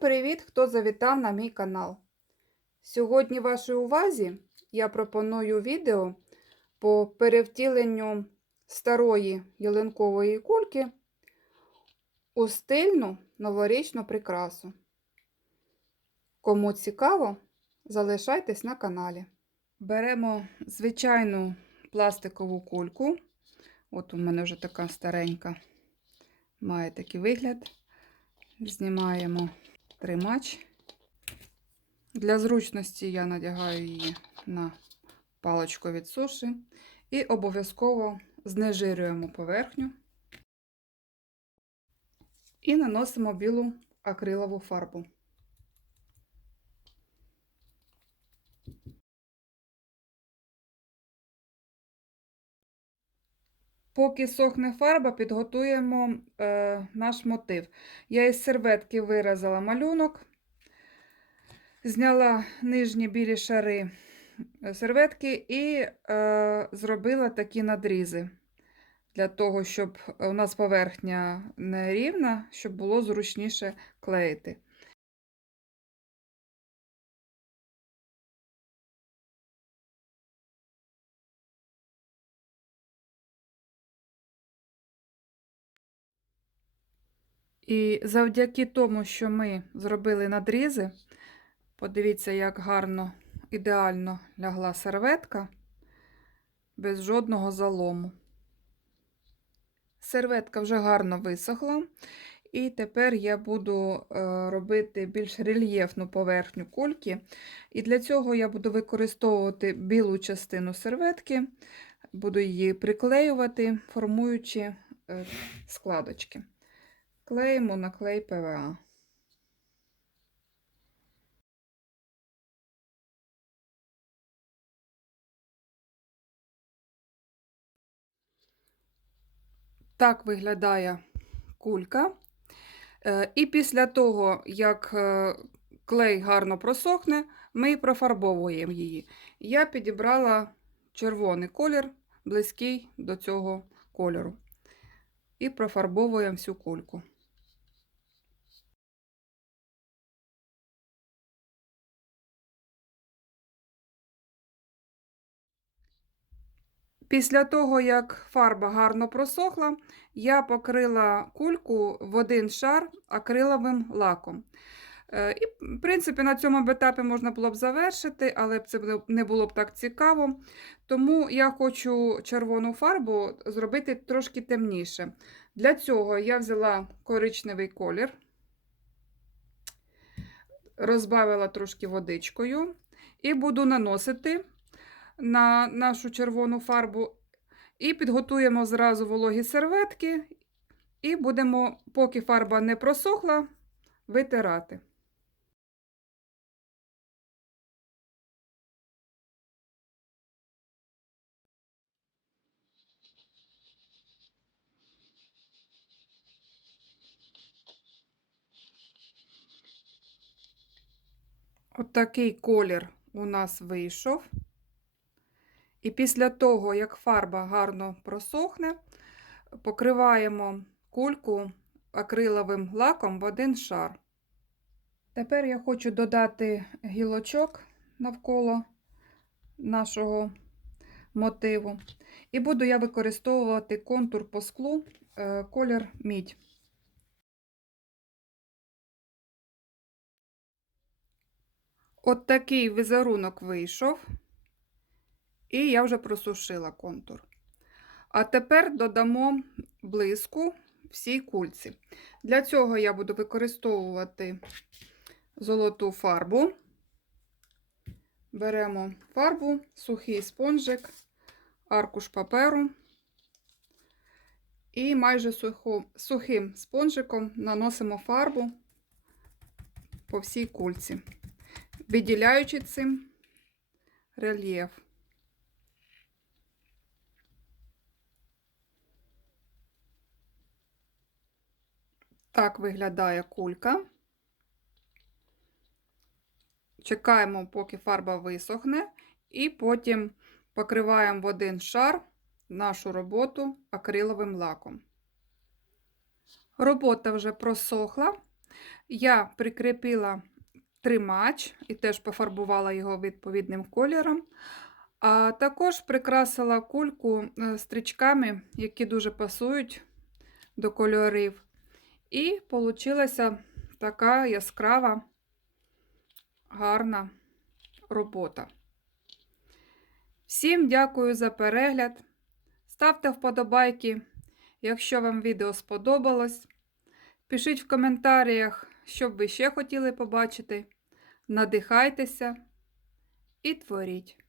привіт, хто завітав на мій канал. Сьогодні вашій увазі я пропоную відео по перевтіленню старої ялинкової кульки у стильну новорічну прикрасу. Кому цікаво, залишайтесь на каналі. Беремо звичайну пластикову кульку. От у мене вже така старенька, має такий вигляд. Знімаємо тримач. Для зручності я надягаю її на паличку від суші і обов'язково знежирюємо поверхню і наносимо білу акрилову фарбу. Поки сохне фарба, підготуємо е, наш мотив. Я із серветки виразила малюнок, зняла нижні білі шари серветки і е, зробила такі надрізи. Для того, щоб у нас поверхня не рівна, щоб було зручніше клеїти. І завдяки тому, що ми зробили надрізи, подивіться, як гарно, ідеально лягла серветка без жодного залому. Серветка вже гарно висохла, і тепер я буду робити більш рельєфну поверхню кульки. І для цього я буду використовувати білу частину серветки, буду її приклеювати, формуючи складочки. Клеїмо на клей ПВА. Так виглядає кулька. І після того, як клей гарно просохне, ми профарбовуємо її. Я підібрала червоний колір, близький до цього кольору. І профарбовуємо всю кульку. Після того, як фарба гарно просохла, я покрила кульку в один шар акриловим лаком. І, в принципі, на цьому етапі можна було б завершити, але це не було б так цікаво. Тому я хочу червону фарбу зробити трошки темніше. Для цього я взяла коричневий колір, розбавила трошки водичкою і буду наносити на нашу червону фарбу, і підготуємо зразу вологі серветки, і будемо, поки фарба не просохла, витирати. Отакий От колір у нас вийшов. І після того, як фарба гарно просохне, покриваємо кульку акриловим лаком в один шар. Тепер я хочу додати гілочок навколо нашого мотиву. І буду я використовувати контур по склу е, колір мідь. От такий візерунок вийшов. І я вже просушила контур. А тепер додамо блиску всій кульці. Для цього я буду використовувати золоту фарбу. Беремо фарбу, сухий спонжик, аркуш паперу. І майже сухо, сухим спонжиком наносимо фарбу по всій кульці, виділяючи цим рельєф. Так виглядає кулька. Чекаємо, поки фарба висохне, і потім покриваємо в один шар нашу роботу акриловим лаком. Робота вже просохла, Я прикріпила тримач і теж пофарбувала його відповідним кольором. А також прикрасила кульку е, стрічками, які дуже пасують до кольорів. І получилася така яскрава, гарна робота. Всім дякую за перегляд. Ставте вподобайки, якщо вам відео сподобалось. Пишіть в коментарях, що б ви ще хотіли побачити. Надихайтеся і творіть.